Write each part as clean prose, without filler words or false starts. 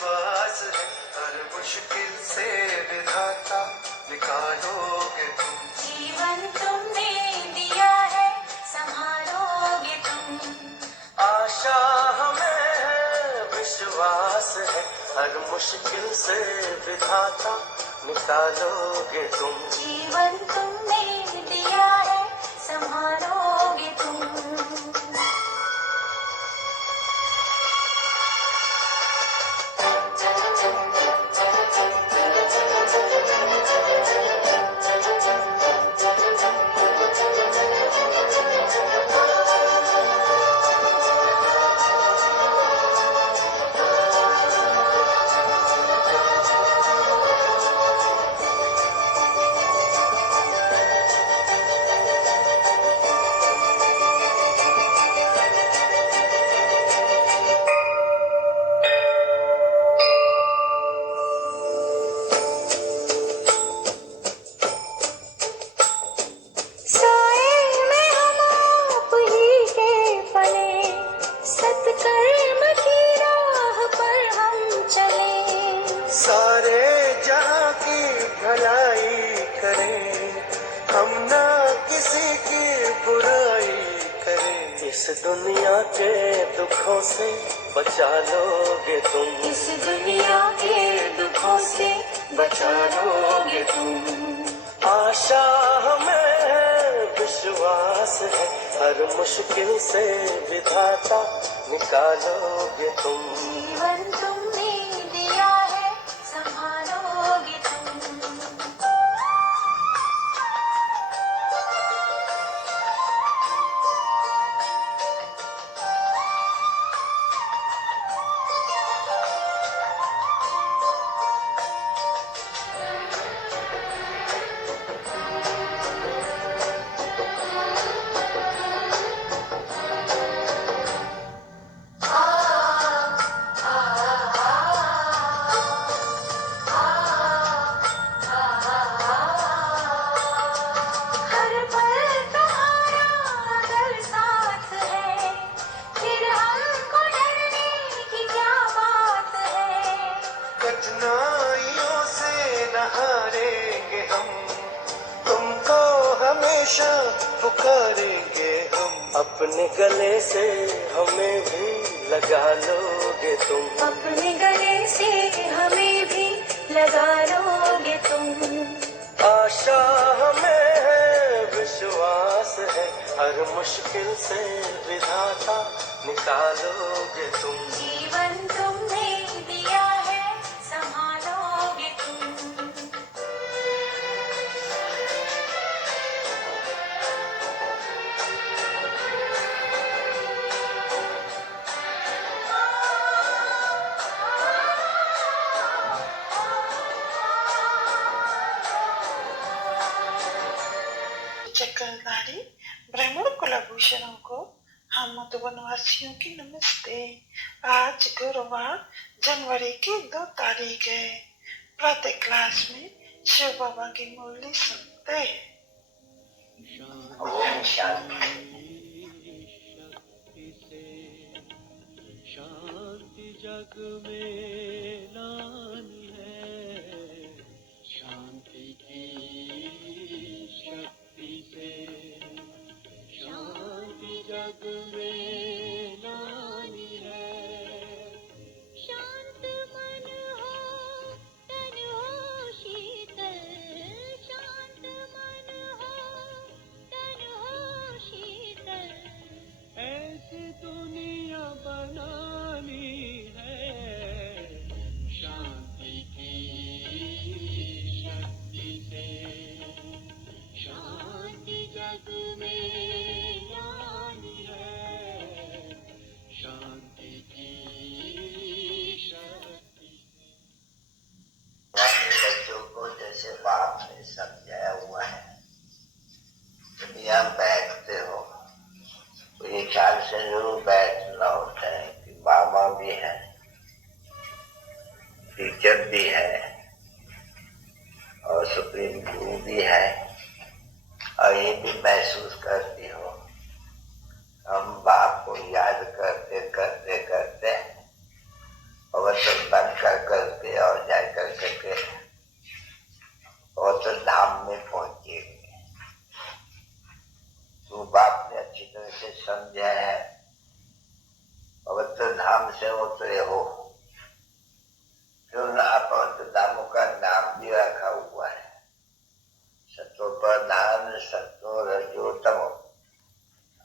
विश्वास है, हर मुश्किल से विधाता निकालोगे तुम। जीवन तुमने दिया है, संभालोगे तुम। आशा हमें है, विश्वास है, हर मुश्किल से विधाता निकालोगे तुम। जीवन तुमने दिया है, संभालोगे तुम। सारे जहां की भलाई करें, हम ना किसी की बुराई करें। इस दुनिया के दुखों से बचा लोगे तुम। इस दुनिया के दुखों से बचा लोगे तुम। आशा हमें है, विश्वास है, हर मुश्किल से विधाता निकालोगे तुम। जीवन तुमने दिया है, संभालोगे तुम। हर पल तुम्हारा अगर साथ है, फिर हमको डरने की क्या बात है। कठिनाइयों से न हारेंगे हम, तुमको हमेशा पुकारेंगे हम। अपने गले से हमें भी लगा लोगे तुम। अपने गले से हमें भी लगा लोगे तुम। आशा हमें है, विश्वास है, हर मुश्किल से विधाता निकालोगे तुम। जीवन तुमने दिया है, संभालोगे तुम। चक्रधारी ब्राह्मण कुलभूषणों को हम मधुबनवासियों की नमस्ते। आज गुरुवार जनवरी की 2 तारीख है। प्रत्येक क्लास में शिव बाबा की मुरली सुनते हैं। शांति जग में लानी है, शांति की शक्ति से। शांति जग में लानी है। शांत मन हो, तन हो शीतल। शांत मन हो, तन हो शीतल। ऐसी दुनिया बनानी है, शांति की शक्ति से। शांति जग में लानी है, शांति की शक्ति से। अपने बच्चों को जैसे बाप ने समझाया हुआ है, दुनिया बैठते हो तो ये ख्याल से जरूर बैठना होता है कि बाबा भी है, टीचर भी है और सुप्रीम गुरु भी है। और ये भी महसूस करती हो, हम बाप को याद करते करते करते और तो बंद कर समझे हैं, पवित्र धाम से उतरे हो, क्यों न अपवित्र धामों का नाम भी रखा हुआ है। सत्व प्रधान, सत्व रजोतम।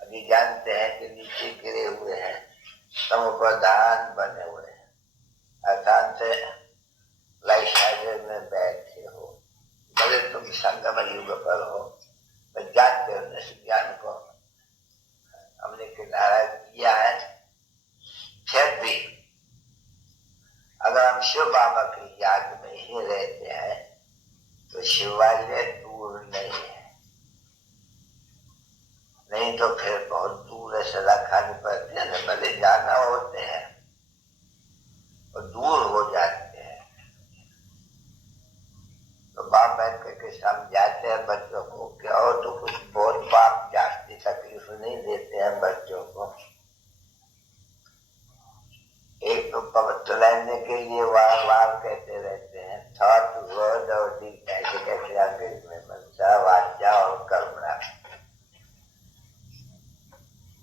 अभी जानते हैं कि नीचे गिरे हुए हैं, तम प्रधान बने हुए हैं, अर्थात से वैशाल्य में बैठे हो। भले तुम संगम युग पर हो, तो जानते हो इस ज्ञान को हमने किनारा किया है। फिर भी अगर हम शिव बाबा की याद में ही रहते हैं तो शिवालय दूर नहीं है, नहीं तो फिर बहुत दूर सदा खानी पड़ती है न, भले जाना होते हैं और दूर हो जाते हैं। तो बाप बैठ करके समझाते हैं बच्चों को, क्या हो तो कुछ बहुत बाप जास्ती तकलीफ नहीं देते हैं बच्चों को। एक तो पवित्र रहने के लिए वार वार कहते रहते हैं, थॉट वर्ड और डीड, ऐसे कहते हैं अंग्रेज में, मनसा वाचा और कर्मणा।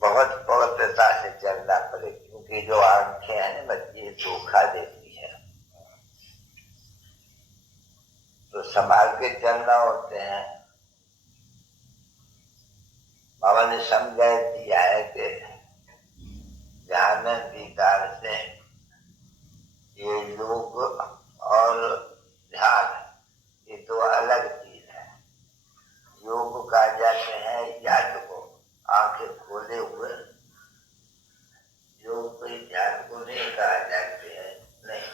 बहुत पवित्रता से चलना पड़े, क्योंकि जो आंखें हैं ना बच्चे धोखा देती है, तो संभाल के चलना होते हैं। बाबा ने समझा दिया है कि ध्यान विकार से ये योग और ध्यान ये दो अलग चीज है। योग कहा जाते हैं याद को आंखें खोले हुए, योग कोई ध्यान को नहीं कहा जाते हैं। नहीं,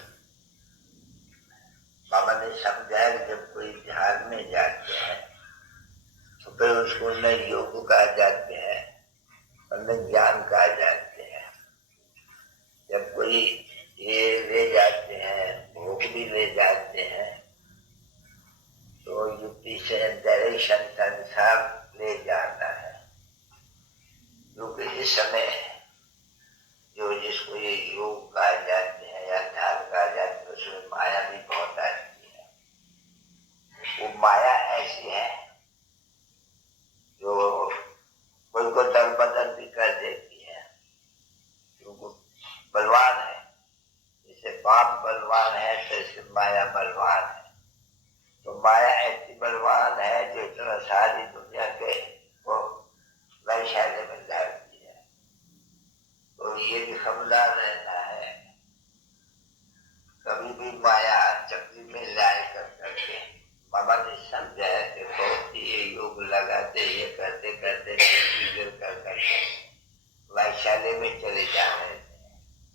बाबा ने समझाया कि जब कोई ध्यान में जाते हैं तो फिर उसको न योग कहा जाते हैं और न ज्ञान कहा जाते हैं। जब कोई ये ले जाते हैं, भोग भी ले जाते हैं, तो युक्ति से डायरेक्शन के अनुसार ले जाना है। क्योंकि इस समय जो जिसको ये योग कहा जाते हैं या ध्यान कहा जाते हैं, उसमें माया भी बहुत आती है। वो माया ऐसी है जो कोई को दर बदल भी कर देती है, क्योंकि बलवान है। जैसे बाप बलवान है तो इससे माया बलवान है। तो माया ऐसी बलवान है जो इतना सारी दुनिया के वो वैशाल्य में डालती है। तो ये भी खबरदार रहना है, कभी भी माया चक्री में लाए कर करके। बाबा ने समझा है कि बहुत ये योग लगाते, ये करते करते कर करके वैशाल्य में चले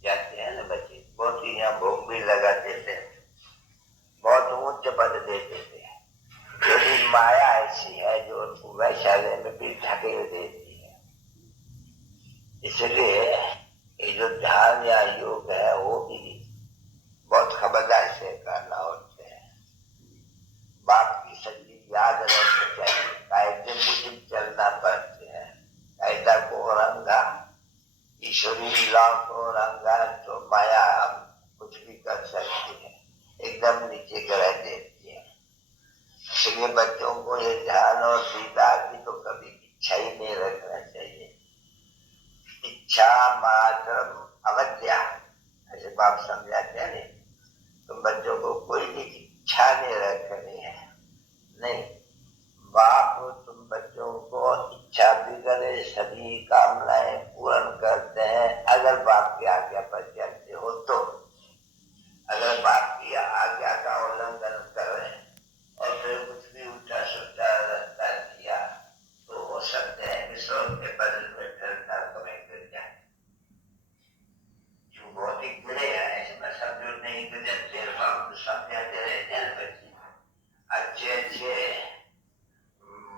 जाते हैं ना बच्चे। बहुत ही यहाँ भोग भी लगाते थे, बहुत उच्च पद देते थे। यदि माया ऐसी है जो उनको वैशाल्य में भी ढकेल देती है। इसलिए ये जो ध्यान या योग है वो भी बहुत खबरदार से करना होते हैं। बाप की सच्ची याद रखनी चाहिए, कायदे मुझे चलना पड़ते हैं। कायदा को रंगा, ईश्वरी लीला को रंगा तो माया कुछ भी कर सकती है, एकदम नीचे गिरा देती है। इसलिए बच्चों को ये ध्यान और दीदार की तो कभी इच्छा ही नहीं रखना चाहिए। इच्छा मात्र अवज्ञा, ऐसे बाप समझाते हैं। तुम बच्चों को कोई भी इच्छा नहीं रखनी है। नहीं, बाप तुम बच्चों को इच्छा भी करे, सभी कामनाएं पूर्ण करते हैं, अगर बाप की आज्ञा पर चलते हो तो। अगर बाप की आज्ञा का उल्लंघन करें और फिर कुछ भी उल्टा सुल्टा रास्ता किया तो हो सकते हैं कि स्वर्ग के बदल में फिर नरक में गिर जाए। जो बहुत ही गिरे हैं, ऐसे में सब जो नहीं गिरे, फिर बाप समझाते रहते हैं बच्चे। अच्छे अच्छे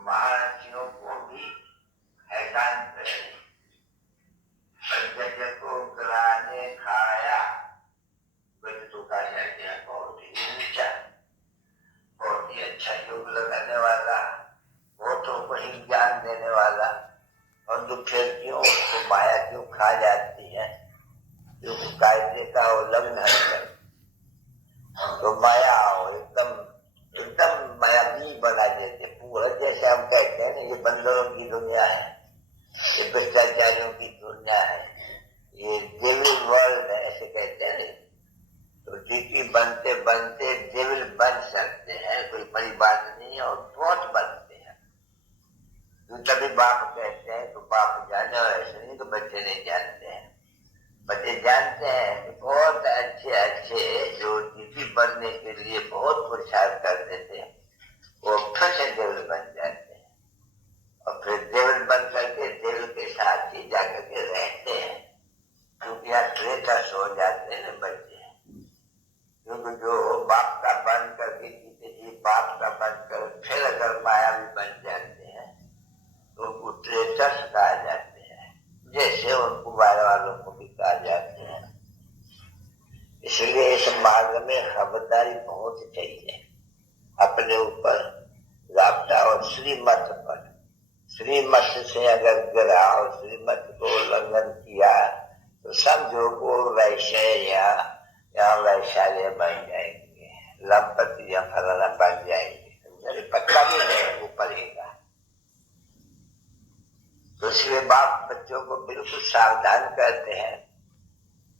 महारथियों को भी हैरान करे, पंचज को ग्राने खाया, तो का जाते हैं बहुत ही ऊंचा, बहुत ही अच्छा योग लगाने वाला, बहुतों को ही ज्ञान देने वाला। और जो फिर क्यों उसको माया क्यों खा जाती है, क्योंकि कायदे का उल्लंघन कर तो माया एकदम एकदम मायावी बना देते पूरा। जैसे हम कहते हैं ना ये बंदरों की दुनिया है, ये भ्रष्टाचारियों की दुनिया है, ये डेविल वर्ल्ड है, ऐसे कहते हैं। तो डीपी बनते बनते डेविल बन सकते हैं, कोई बड़ी बात नहीं है, और बहुत बनते हैं। तो तभी बाप कहते हैं तो बाप जाने, और ऐसे नहीं तो बच्चे नहीं जानते हैं। बच्चे जानते हैं कि बहुत अच्छे अच्छे जो डीपी बनने के लिए बहुत पुरुषार्थ करते थे, वो फिर से डेविल बन जाते हैं, और फिर डेविल बन करके डेविल के साथ ही जाकर के रहते हैं। क्योंकि यहाँ ट्रेटर्स हो जाते हैं बच्चे, क्योंकि जो बाप का बन करके जीते जी बाप का बन कर फिर अगर मायावी बन जाते हैं तो उनको ट्रेटर्स कहा जाते हैं, जैसे उनको बाहर वालों को भी कहा जाते हैं। इसलिए इस मार्ग में खबरदारी बहुत चाहिए, अपने ऊपर राब्ता और श्रीमत पर। श्रीमत से अगर गिरा और श्रीमत को उल्लंघन किया तो समझो को वैश्य या वैशाल्य बन जाएंगे, लंपति या फलाना बन जाएंगे, पक्का भी नहीं वो पड़ेगा। तो इसलिए बाप बच्चों को बिल्कुल सावधान करते हैं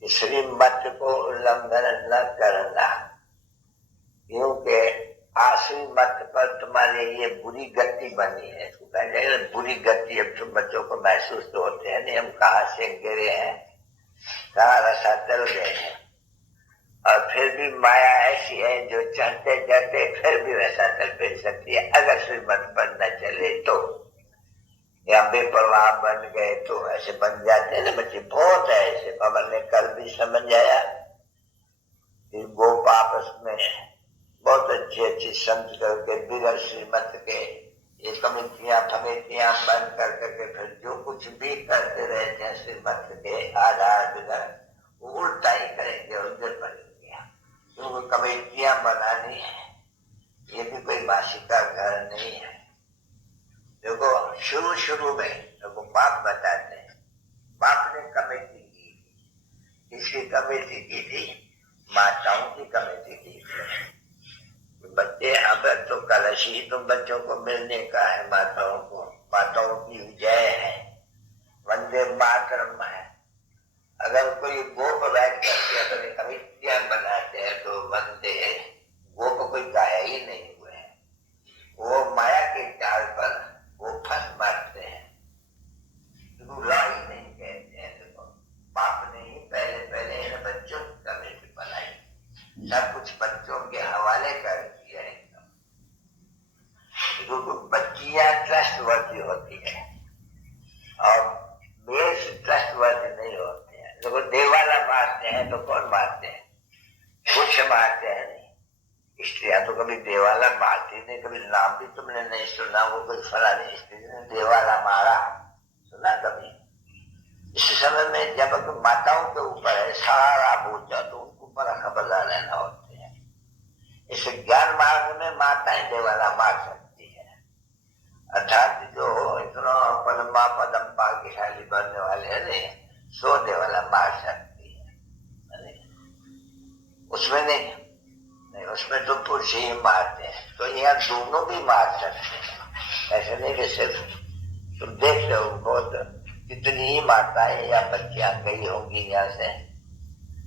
कि श्रीमत को उल्लंघन न करना, क्योंकि आश्री मत पर तुम्हारे ये बुरी गति बनी है। बुरी गति अब तुम बच्चों को महसूस तो होते हैं नहीं, हम कहाँ से गिरे हैं, कहाँ रसा चल गए हैं, और फिर भी माया ऐसी है जो चढ़ते चढ़ते फिर भी रसा चल फिर सकती है, अगर श्रीमत पर न चले तो, या बेपरवाह बन गए तो ऐसे बन जाते हैं ना बच्चे, बहुत है ऐसे। बाबा ने कल भी समझ आया कि गोप आपस में बहुत अच्छी अच्छी समझ करके बिगड़ श्रीमत के ये कमेटियां फमेटियां बन करके फिर जो कुछ भी करते रहते हैं श्रीमत के आधार बिगड़, वो उल्टा ही करेंगे, उधर बनेंगे। क्योंकि कमेटियां बनानी है, ये भी कोई मासी का घर नहीं है। देखो शुरू में देखो बाप बताते हैं, बाप ने कमेटी की, किसकी कमेटी की थी? माताओं की कमेटी की थी। बच्चे अब तो कलश ही तुम बच्चों को मिलने का है, माताओं को, माताओं की विजय है, वंदे मातरम है। अगर कोई गोप बैठ करके अपने कमिटियां बनाते हैं तो वंदे गोप कोई गाया ही नहीं हुए हैं, वो माया के चाल पर वो फंस मारते हैं, लड़ाई नहीं कहते हैं। देखो बाप ने ही पहले इन बच्चों की कमेटी बनाई, सब कुछ बच्चों के हवाले कर दिया है। क्योंकि बच्चियां ट्रस्टवर्दी होती है और बेस ट्रस्टवर्दी नहीं होते हैं। देखो देवाला मारते हैं तो कौन मारते हैं? कुछ मारते हैं नहीं। स्त्रियां तो कभी देवाला मारती नहीं, कभी नाम भी तुमने नहीं सुना, वो कोई फलानी स्त्री ने देवाला मारा सुना कभी? इस समय में जब माताओं के ऊपर है सारा बोझ, तो उनको बड़ा खबरदार रहना होते हैं। इस ज्ञान मार्ग में माताएं देवाला मार सकती है, अर्थात जो इतना पदमा पदम भाग्यशाली बनने वाले हैं सो देवाला मार सकती है, उसमें नहीं, उसमें तो पुरुष ही मारते हैं। तो यहाँ दोनों भी मार सकते हैं, ऐसे नहीं कि सिर्फ तुम देख रहे हो बहुत कितनी ही माताएं या बच्चियां गई होंगी यहाँ से,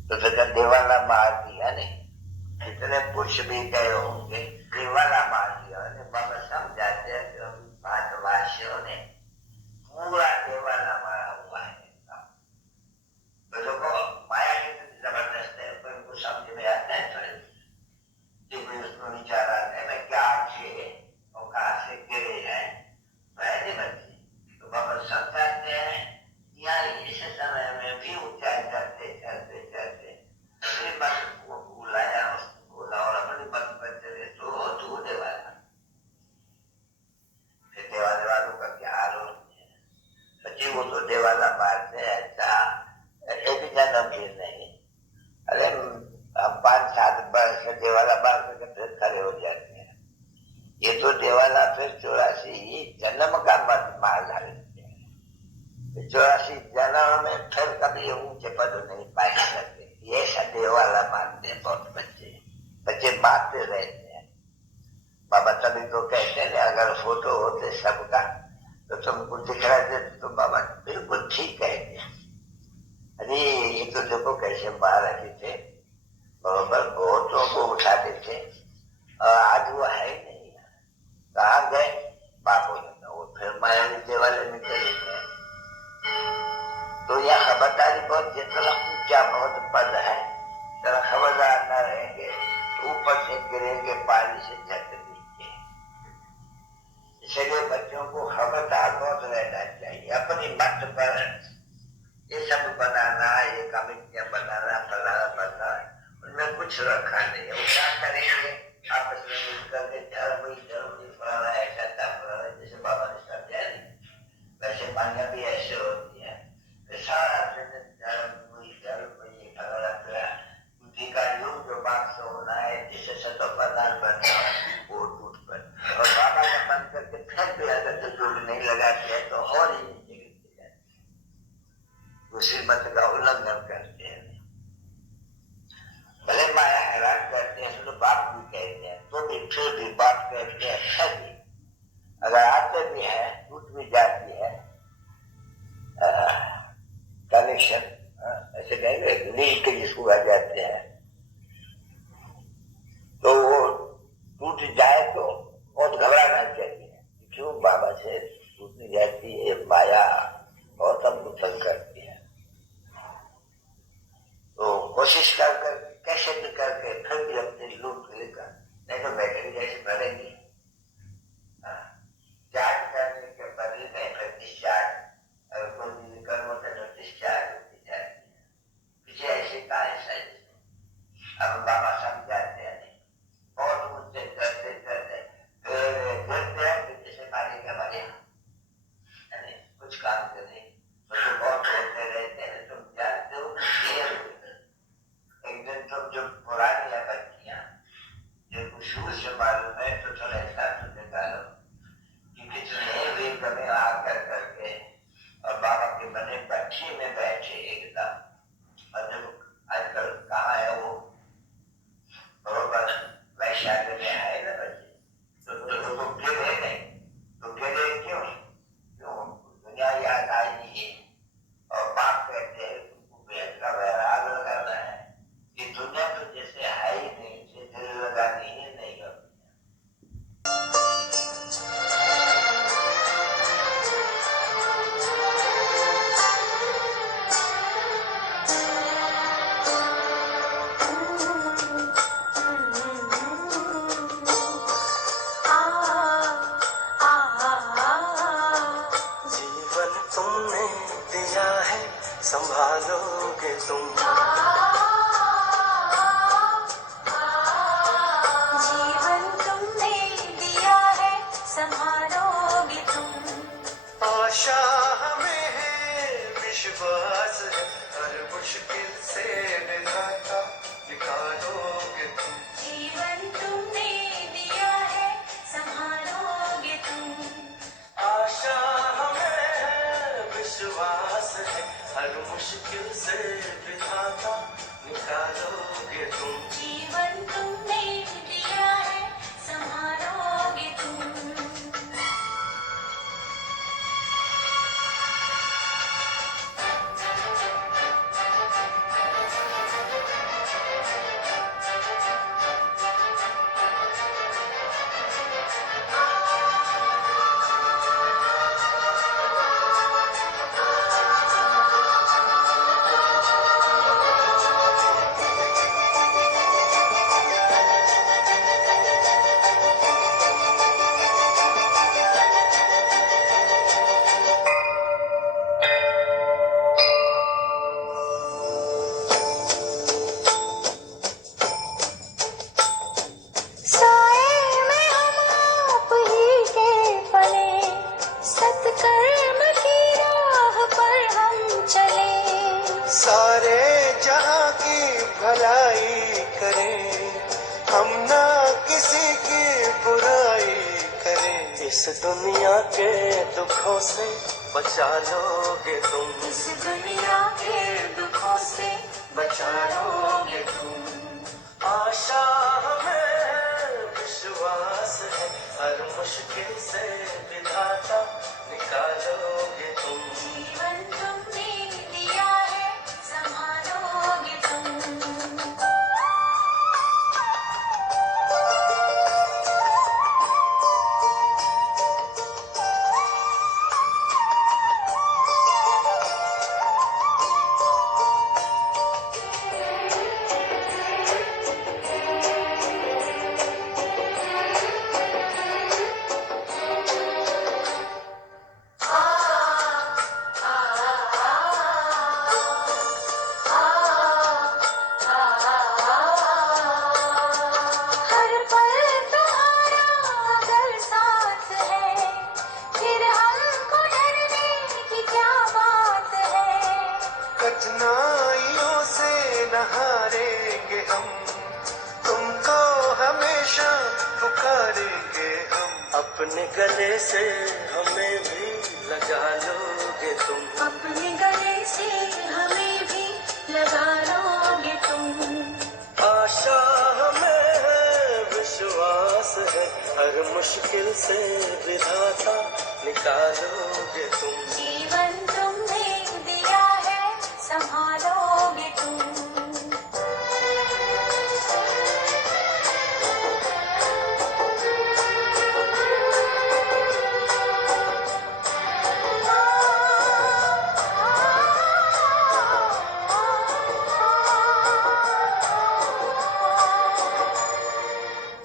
तो फिर देवाला मार दिया नहीं, कितने पुरुष भी गए होंगे देवाला मार दिया। बाबा समझाते हैं कि भारतवासियों ने पूरा देवाला मारा हुआ है। तो देखो माया कितनी जबरदस्त है, कोई उनको समझ में आता है तो उसमें विचार आता है मैं क्या अच्छे और कहाँ से गिरे हैं पहले बच्चे। तो बाबा समझाते हैं यहाँ इस समय में भी ऊंचाई करते करते करते मत को बुलाया, उसको बोला और अपनी मत पर चले तो धूने वाला। फिर देवाले वालों का क्या हाल होते हैं बच्चे, वो तो देवाला मारते हैं ऐसा एक जन्म भी नहीं। अरे 5-7 वर्ष देवाला मार करके फिर खड़े हो जाते हैं। ये तो देवाला फिर 84 जन्म का मत मार डालते हैं, 84 जन्म में फिर कभी ऊंचे पद नहीं पाए सकते। ये ऐसा देवाला मारते हैं बहुत बच्चे मारते रहते हैं। बाबा तभी तो कहते हैं अगर फोटो होते सबका तो तुमको दिख रहा थे तो बाबा जैसे महाराज थे, बरोबर बहुतों को उठाते थे, और आज वो है ही नहीं। कहाँ गए बाप हो जाता, वो फिर माया विद्या वाले निकले गए। तो यह खबरदारी बहुत, जितना ऊंचा बहुत पद है, जरा खबरदार न रहेंगे तो ऊपर से गिरेंगे, पानी से झट नीचे। इसलिए बच्चों को खबरदार बहुत रहना चाहिए। अपनी मत पर ये सब बनाना, ये कमिटियां बनाना, फलाना बनना, उनमें कुछ रखा नहीं है। वो क्या करेंगे आपस में मिलकर के धर्म ही फलाना ऐसा था, फलाना, जैसे बाबा ने समझाया नहीं, वैसे मान्या भी ऐसे होती है। सारा धर्म ये फलाना बुद्धि का योग जो बात से होना है, जिससे सतोपदान बनना है, वो टूट पड़े। और बाबा का मन करके फिर भी अगर तो जोड़ नहीं लगाते हैं तो और ही नीचे गिरते जाते, दूसरी मत का उल्लंघन करते हैं। भले माया हैरान करते हैं, तो बात भी कहते हैं, तो भी फिर भी बात कहते हैं। अच्छा भी अगर आते भी है, टूट भी जाती है कनेक्शन, ऐसे कहेंगे लिंक जिसको आ जाते हैं, तो वो टूट जाए तो बहुत घबराना चाहिए। क्यों बाबा से टूट नहीं जाती है? माया बहुत हमको तंग करती है। तो कोशिश कर कैसे भी करके फिर भी अपनी लूट लेकर, नहीं तो बैटरी जैसे भरेंगी, चार्ज करने के बदले में फिर डिस्चार्ज, अगर कोई कर्म होता है तो डिस्चार्ज होती जाती है। पीछे ऐसे कार्य साइज अब बाबा समझाते हैं, बहुत मुझसे करते करते गिरते हैं, फिर जैसे मारेगा मारे कुछ काम करें तो बहुत होते रहते हैं। तुम जानते हो एक दिन तुम जो पुरानी है बच्चियां, जिनको शुरू से मालूम है, तो थोड़ा ऐसा तो निकालो कि कितने वे कभी आकर करके और बाबा के बने बच्ची में बैठे एकदम। और जब आजकल कहाँ है वो, बरोबर वैशाली में है ना बच्चे, तो गिरे नहीं, तो गिरे क्यों? दुनिया याद आई नहीं है। और बात कहते हैं तुमको भेद का वैराग लगाना है, कि दुनिया तो जैसे है ही नहीं, इसे दिल लगानी ही नहीं होती। जीवन तुमने दिया है, संभालोगे तुम। जीवन तुमने दिया है, संभालोगे तुम। आशा हमें है, विश्वास है, हर मुश्किल से विधाता निकालोगे तुम। जीवन तुमने दिया है, संभालोगे तुम। आशा हमें है, विश्वास है, हर मुश्किल से विधाता निकालोगे तुम। जीवन तुमने दिया है, संभालोगे तुम। साए में हम आप ही के पले, सत्कर्म की राह पर हम चले। सारे जहां की भलाई करें, हम ना किसी की बुराई करें। इस दुनिया के दुखों से बचा लोगे तुम। इस दुनिया के दुखों से बचा लोगे तुम। आशा हमें है, विश्वास है, हर मुश्किल से विधाता निकालोगे तुम। जीवन तुमने दिया है, संभालोगे तुम। अपने गले से हमें भी लगा लोगे तुम, अपने गले से हमें भी लगा लोगे तुम। आशा हमें है, विश्वास है, हर मुश्किल से विधाता निकालोगे तुम। जीवन तुमने दिया है, संभालोगे तुम।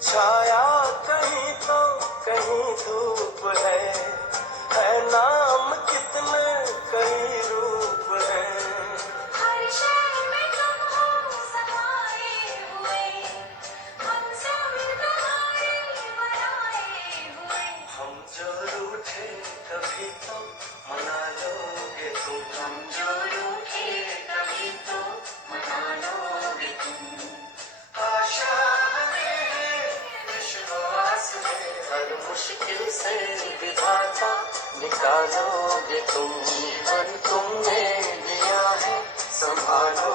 छाया कहीं तो कहीं धूप है नाम कितने कई रूप है। हर शय में तुम हो समाये हुए, हम सब तुम्हारे बनाए हुए। हम जो रूठे कभी तो मना लोगे तुम, हम जो रूठे कभी तो मना लोगे तुम। आशा हमें है, विश्वास है, हर मुश्किल से विधाता निकालोगे तुम। जीवन तुमने दिया है, संभालो